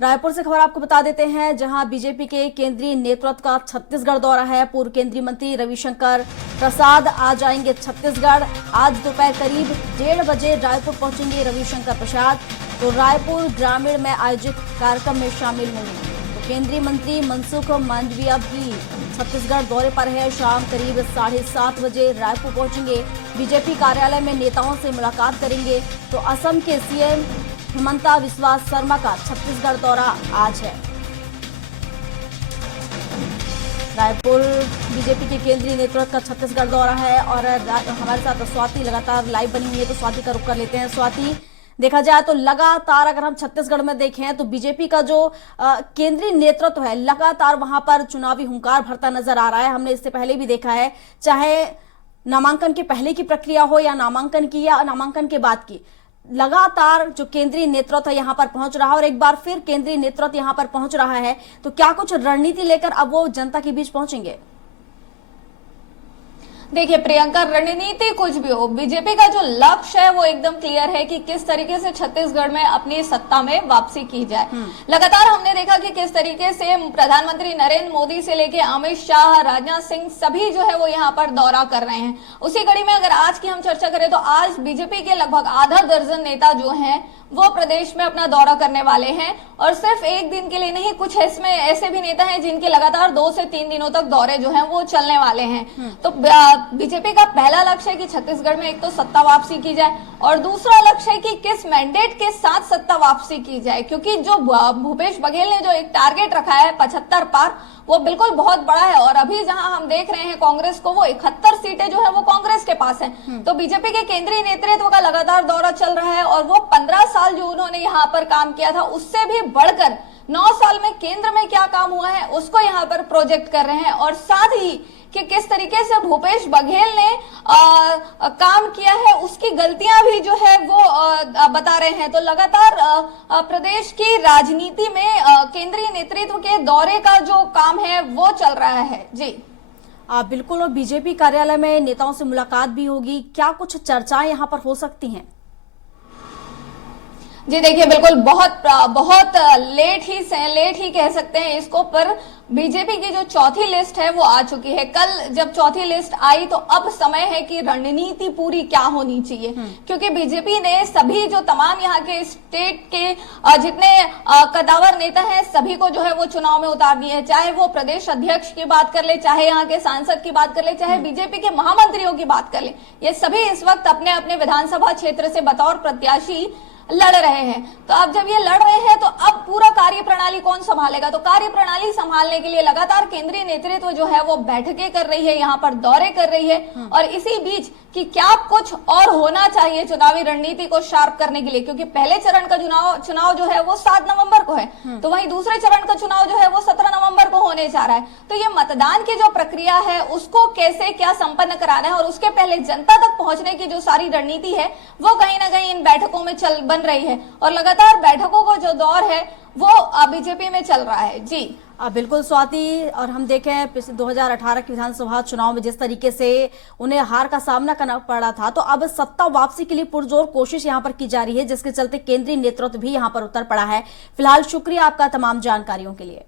रायपुर से खबर आपको बता देते हैं, जहां बीजेपी के केंद्रीय नेतृत्व का छत्तीसगढ़ दौरा है। पूर्व केंद्रीय मंत्री रविशंकर प्रसाद आज आएंगे छत्तीसगढ़। आज दोपहर करीब 1:30 बजे रायपुर पहुंचेंगे रविशंकर प्रसाद। तो रायपुर ग्रामीण में आयोजित कार्यक्रम में शामिल होंगे। तो केंद्रीय मंत्री मनसुख मांडविया भी छत्तीसगढ़ दौरे पर है। शाम करीब 7:30 बजे रायपुर पहुंचेंगे। बीजेपी कार्यालय में नेताओं से मुलाकात करेंगे। तो असम के सीएम हिमंता बिस्वा शर्मा का छत्तीसगढ़ दौरा आज है। रायपुर बीजेपी के केंद्रीय नेतृत्व का छत्तीसगढ़ दौरा है और हमारे साथ स्वाति लगातार लाइव बनी हुई है। तो स्वाति का रुख कर लेते हैं। स्वाति, देखा जाए तो लगातार अगर हम छत्तीसगढ़ में देखें तो बीजेपी का जो केंद्रीय नेतृत्व है लगातार वहां पर चुनावी हुंकार भरता नजर आ रहा है। हमने इससे पहले भी देखा है, चाहे नामांकन के पहले की प्रक्रिया हो या नामांकन की या नामांकन के बाद की, लगातार जो केंद्रीय नेतृत्व यहां पर पहुंच रहा है और एक बार फिर केंद्रीय नेतृत्व यहां पर पहुंच रहा है। तो क्या कुछ रणनीति लेकर अब वो जनता के बीच पहुंचेंगे? देखिए प्रियंका, रणनीति कुछ भी हो, बीजेपी का जो लक्ष्य है वो एकदम क्लियर है कि किस तरीके से छत्तीसगढ़ में अपनी सत्ता में वापसी की जाए। लगातार हमने देखा कि किस तरीके से प्रधानमंत्री नरेंद्र मोदी से लेके अमित शाह, राजनाथ सिंह सभी जो है वो यहाँ पर दौरा कर रहे हैं। उसी कड़ी में अगर आज की हम चर्चा करें तो आज बीजेपी के लगभग आधा दर्जन नेता जो हैं वो प्रदेश में अपना दौरा करने वाले हैं। और सिर्फ एक दिन के लिए नहीं, कुछ इसमें ऐसे भी नेता हैं जिनके लगातार 2 से 3 दिनों तक दौरे जो हैं वो चलने वाले हैं। तो बीजेपी का पहला लक्ष्य है कि छत्तीसगढ़ में एक तो सत्ता वापसी की जाए और दूसरा लक्ष्य है कि किस मैंडेट के साथ सत्ता वापसी की जाए, क्योंकि जो भूपेश बघेल ने जो एक टारगेट रखा है 75 पार, वो बिल्कुल बहुत बड़ा है। और अभी जहां हम देख रहे हैं कांग्रेस को, वो 71 सीटें जो है वो कांग्रेस के पास है। तो बीजेपी के केंद्रीय नेतृत्व का लगातार दौरा चल रहा है और वो 15 साल जो उन्होंने यहाँ पर काम किया था उससे भी बढ़कर 9 साल में केंद्र में क्या काम हुआ है उसको यहाँ पर प्रोजेक्ट कर रहे हैं। और साथ ही कि किस तरीके से भूपेश बघेल ने काम किया है उसकी गलतियां भी जो है वो बता रहे हैं। तो लगातार प्रदेश की राजनीति में केंद्रीय नेतृत्व के दौरे का जो काम है वो चल रहा है। जी बिल्कुल, और बीजेपी कार्यालय में नेताओं से मुलाकात भी होगी। क्या कुछ चर्चाएं यहाँ पर हो सकती हैं? जी देखिए, बिल्कुल बहुत लेट ही कह सकते हैं इसको, पर बीजेपी की जो चौथी लिस्ट है वो आ चुकी है। कल जब चौथी लिस्ट आई तो अब समय है कि रणनीति पूरी क्या होनी चाहिए, क्योंकि बीजेपी ने सभी जो तमाम यहाँ के स्टेट के जितने कद्दावर नेता हैं सभी को जो है वो चुनाव में उतार दिए हैं। चाहे वो प्रदेश अध्यक्ष की बात कर ले, चाहे यहाँ के सांसद की बात कर ले, चाहे बीजेपी के महामंत्रियों की बात कर ले, ये सभी इस वक्त अपने अपने विधानसभा क्षेत्र से बतौर प्रत्याशी लड़ रहे हैं। तो अब जब ये लड़ रहे हैं तो अब पूरा कार्य प्रणाली कौन संभालेगा? तो कार्य प्रणाली संभालने के लिए लगातार केंद्रीय नेतृत्व जो है वो बैठकें कर रही है, यहाँ पर दौरे कर रही है। और इसी बीच कि क्या कुछ और होना चाहिए चुनावी रणनीति को शार्प करने के लिए, क्योंकि पहले चरण का चुनाव जो है वो 7 नवंबर को है, तो वहीं दूसरे चरण का चुनाव जो है वो 17 नवंबर को होने जा रहा है। तो ये मतदान की जो प्रक्रिया है उसको कैसे क्या संपन्न कराना है और उसके पहले जनता तक पहुंचने की जो सारी रणनीति है वो कहीं ना कहीं इन बैठकों में बन रही है। और लगातार बैठकों का जो दौर है वो बीजेपी में चल रहा है। जी बिल्कुल स्वाति, और हम देखें 2018 के विधानसभा चुनाव में जिस तरीके से उन्हें हार का सामना करना पड़ा था, तो अब सत्ता वापसी के लिए पुरजोर कोशिश यहां पर की जा रही है, जिसके चलते केंद्रीय नेतृत्व भी यहां पर उतर पड़ा है। फिलहाल शुक्रिया आपका तमाम जानकारियों के लिए।